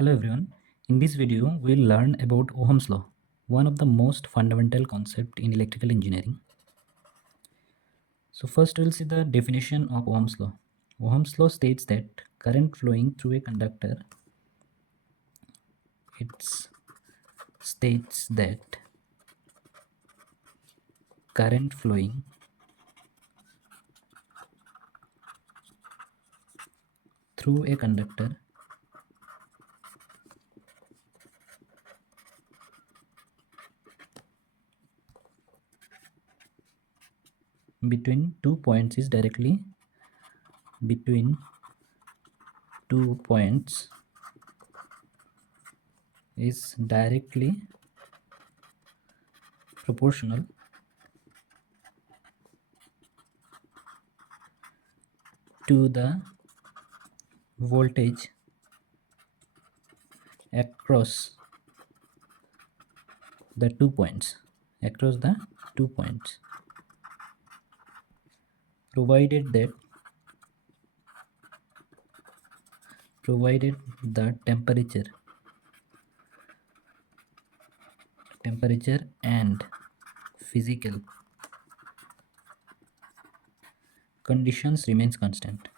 Hello everyone. In this video, we'll learn about Ohm's law, one of the most fundamental concepts in electrical engineering. So first we'll see the definition of Ohm's law. Ohm's law states that current flowing through a conductor, it states that current flowing through a conductor between 2 points is directly between 2 points is directly proportional to the voltage across the 2 points provided the temperature and physical conditions remains constant.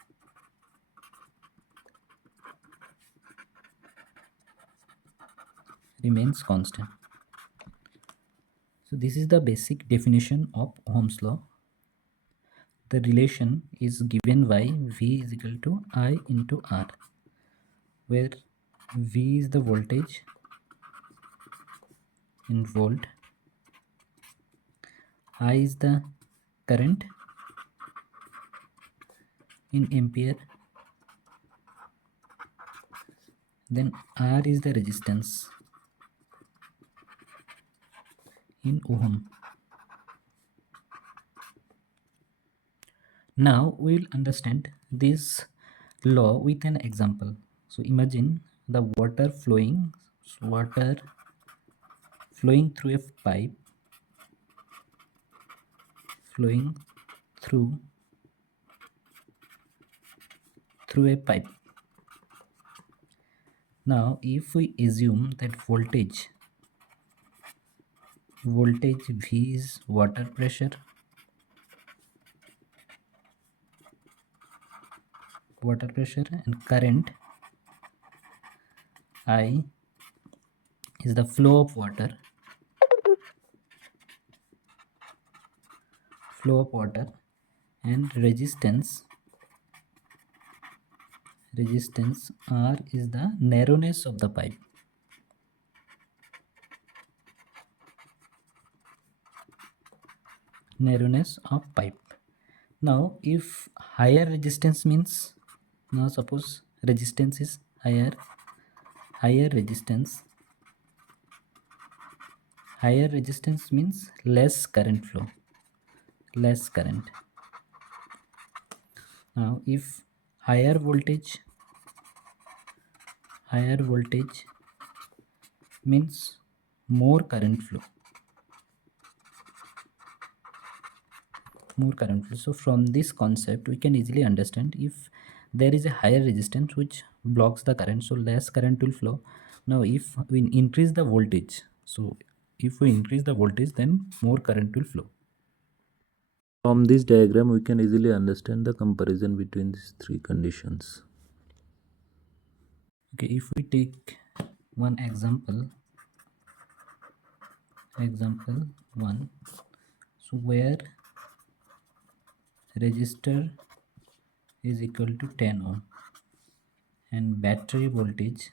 So this is the basic definition of Ohm's law. The relation is given by V is equal to I into R, where V is the voltage in volt, I is the current in ampere, then R is the resistance in ohm. Now we will understand this law with an example. So imagine the water flowing through a pipe, through a pipe. Now if we assume that voltage V is water pressure, and current I is the flow of water, and resistance R is the narrowness of the pipe. Now if higher resistance means, now suppose resistance is higher resistance means less current flow. Now if higher voltage means more current flow. So from this concept we can easily understand, if there is a higher resistance which blocks the current, so less current will flow. Now if we increase the voltage, then more current will flow. From this diagram, we can easily understand the comparison between these three conditions. Okay, if we take one example 1, so where resistor is equal to 10 ohm and battery voltage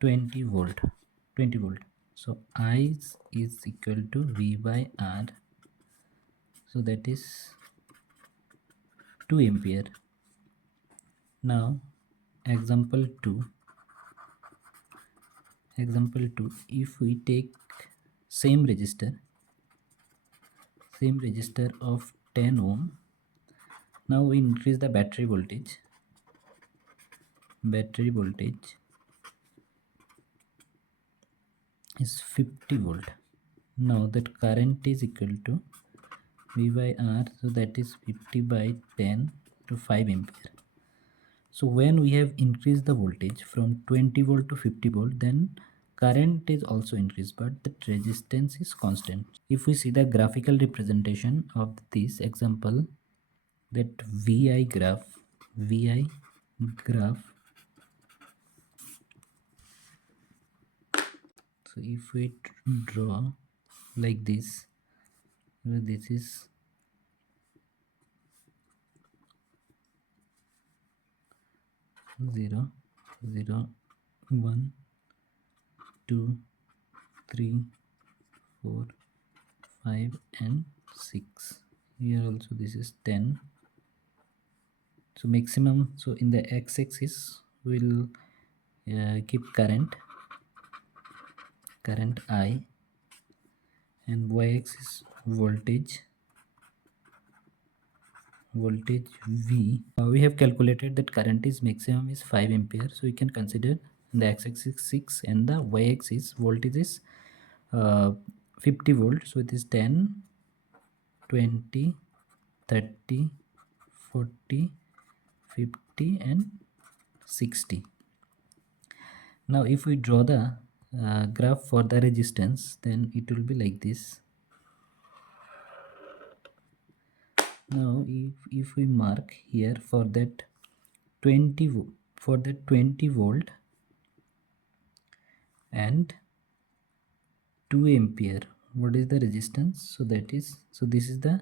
20 volt. So I is equal to V by R, so that is 2 ampere. Now example 2, if we take same resistor of 10 ohm, now we increase the battery voltage is 50 volt. Now that current is equal to V by R, so that is 50 by 10 to 5 ampere. So when we have increased the voltage from 20 volt to 50 volt, then current is also increased, but the resistance is constant. If we see the graphical representation of this example, that VI graph, so if we draw like this is 0, 0, 1, 2, 3, 4, 5 and 6. Here also this is 10. So maximum, so in the x-axis we'll keep current I, and y-axis voltage V. We have calculated that current is maximum is 5 ampere, so we can consider the x-axis 6 and the y-axis voltage is 50 volt. So it is 10, 20, 30, 40, 50 and 60. Now if we draw the graph for the resistance, then it will be like this. Now if we mark here for that 20 volt and 2 ampere, what is the resistance? So that is, so this is the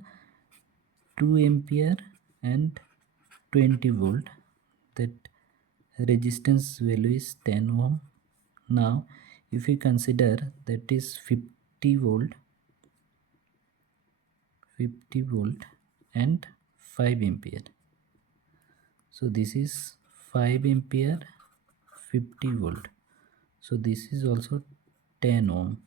2 ampere and 20 volt, that resistance value is 10 ohm. Now if we consider that is 50 volt and 5 ampere, so this is 5 ampere, 50 volt, so this is also 10 ohm.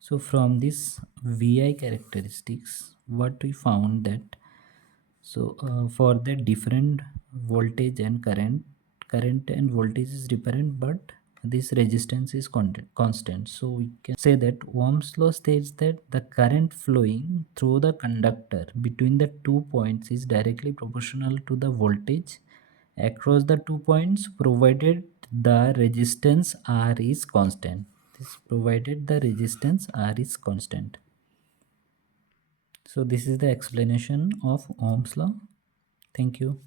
So from this VI characteristics, what we found that, so for the different voltage and current and voltage is different, but this resistance is constant. So we can say that Ohm's law states that the current flowing through the conductor between the 2 points is directly proportional to the voltage across the 2 points, provided the resistance R is constant. This provided the resistance R is constant. So this is the explanation of Ohm's law. Thank you.